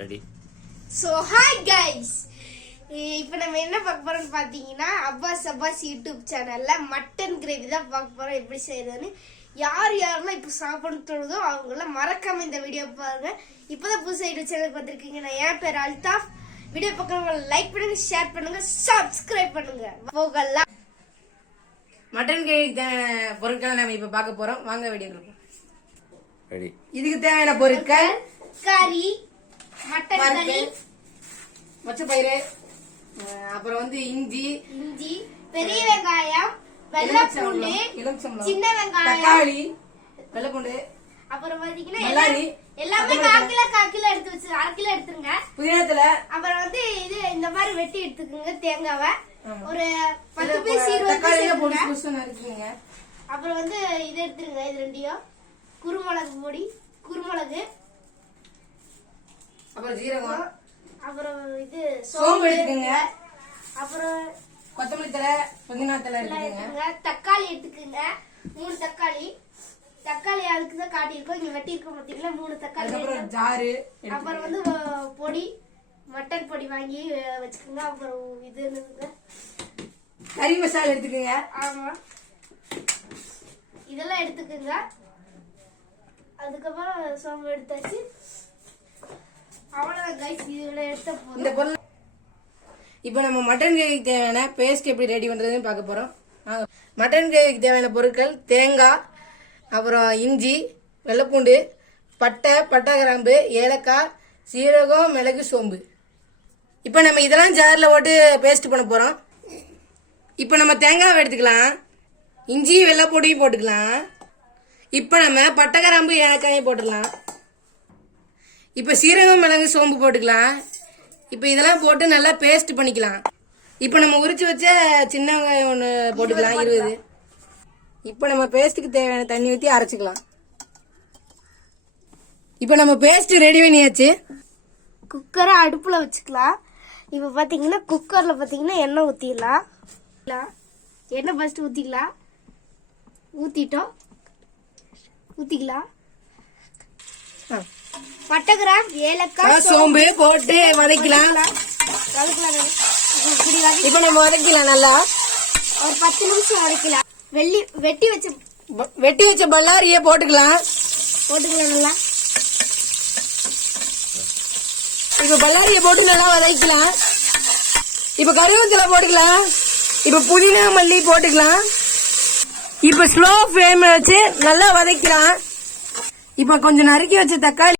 Ready. So hi guys, இப்போ நம்ம என்ன பார்க்க போறோம்னு பார்த்தீங்கன்னா அப்பாஸ் யூடியூப் சேனல்ல மட்டன் கிரேவி தான் பார்க்க போறோம். எப்படி செய்யறதுன்னு யாரெல்லாம் இப்போ சாப்பிடணும் தோணுதோ அவங்களாம் மறக்காம இந்த வீடியோ பாருங்க. இப்போதான் புதுசாக யூடியூப் சேனல் பார்த்துருக்கீங்க. நான் என் பேர் அல்தாஃப். வீடியோ பக்கம் லைக் பண்ணுங்க, ஷேர் பண்ணுங்க, சப்ஸ்கிரைப் பண்ணுங்க. போகலாம். மட்டன் கிரேவிக்கு தேவையான பொருட்களை நம்ம இப்ப பார்க்க போறோம். வாங்க வீடியோக்கு. ரெடி. இதுக்கு தேவையான பொருட்கள் கறி, மட்டன் கறி, மொச்சப்பயிறு, அப்புறம் வந்து இஞ்சி, பெரிய வெங்காயம், வெள்ளைப்பூண்டு, சின்ன வெங்காயம், தக்காளி, வெள்ளைப்பூண்டு, அப்புறம் பாத்தீங்கன்னா எல்லாமே 1/4 கிலோ எடுத்து வச்சு 1/2 கிலோ எடுத்துருங்க. புதினாத்தலை, அப்புறம் வந்து இது இந்த மாதிரி வெட்டி எடுத்துக்கோங்க. தேங்காவை ஒரு 10 பீஸ் 20 பீஸ் எடுத்துக்கோங்க. அப்புறம் வந்து இது எடுத்துருங்க. இது ரெண்டையும் குருமிளகு பொடி, குருமிளகு, அப்புறம் ஜீரகம், அப்புறம் இது சோம்பு எடுத்துக்கோங்க. அப்புறம் கொத்தமல்லி தழை, புதினா தழை எடுத்துக்கோங்க. தக்காளி எடுத்துக்கோங்க. 3 தக்காளி. தக்காளி அதுக்கு தான் காட்டியிருக்கோம். இங்க வெட்டி இருக்க பாத்தீங்களா 3 தக்காளி. அப்புறம் ஜாரு, அப்புறம் வந்து பொடி, மட்டன் பொடி வாங்கி வச்சுக்கோங்க. அப்புறம் இது கறி மசாலா எடுத்துக்கோங்க. ஆமா, இதெல்லாம் எடுத்துக்கோங்க. அதுக்கப்புறம் சோம்பு எடுத்தாச்சு. அவ்வளவுதான் கைஸ், இதெல்லாம் எடுத்த போதும். இந்த பொருள் இப்போ நம்ம மட்டன் கிரேவிக்கு தேவையான பேஸ்ட் எப்படி ரெடி பண்றதுன்னு பார்க்க போறோம். மட்டன் கிரேவிக்கு தேவையான பொருட்கள் தேங்காய், அப்புறம் இஞ்சி, வெள்ளைப்பூண்டு, பட்டை கிராம்பு, ஏலக்காய், சீரகம், மிளகு, சோம்பு. இப்போ நம்ம இதெல்லாம் ஜாரில் போட்டு பேஸ்ட் பண்ண போறோம். இப்போ நம்ம தேங்காவை எடுத்துக்கலாம், இஞ்சி வெள்ளைப்பூண்டையும் போட்டுக்கலாம். இப்போ நம்ம பட்டை கிராம்பு ஏலக்காயும் போட்டுக்கலாம். இப்போ சீரகம், மிளகு, சோம்பு போட்டுக்கலாம். இப்போ இதெல்லாம் போட்டு நல்லா பேஸ்ட் பண்ணிக்கலாம். இப்போ நம்ம உரிச்சு வச்ச சின்ன வெங்காயம் ஒன்று போட்டுக்கலாம் 20. இப்போ நம்ம பேஸ்ட்டுக்கு தேவையான தண்ணி ஊற்றி அரைச்சிக்கலாம். இப்போ நம்ம பேஸ்ட் ரெடி பண்ணியாச்சு. குக்கரை அடுப்புல வச்சுக்கலாம். இப்போ பாத்தீங்கன்னா குக்கர்ல பாத்தீங்கன்னா எண்ணெய் ஊத்திடலாம். எண்ணெய் ஃபர்ஸ்ட் ஊத்திக்கலாம். ஊத்திட்டோம். ஊத்திக்கலாம். பட்டை கிராம், ஏலக்காய், சோம்பு போட்டு வதக்கலாம். இப்போ நம்ம வதக்கலாம் நல்லா. ஒரு 10 நிமிஷம் வதக்கலாம். வெட்டி வச்ச பல்லாரியை போட்டுக்கலாம். நல்லா. இப்ப பல்லாரியை போட்டு நல்லா வதக்கலாம். இப்ப கருவேப்பிலை போட்டுக்கலாம். இப்ப புதினா மல்லி போட்டுக்கலாம். இப்ப ஸ்லோ ஃப்ளேம்ல வச்சு நல்லா வதக்கலாம். இப்ப கொஞ்சம் நறுக்கி வச்ச தக்காளி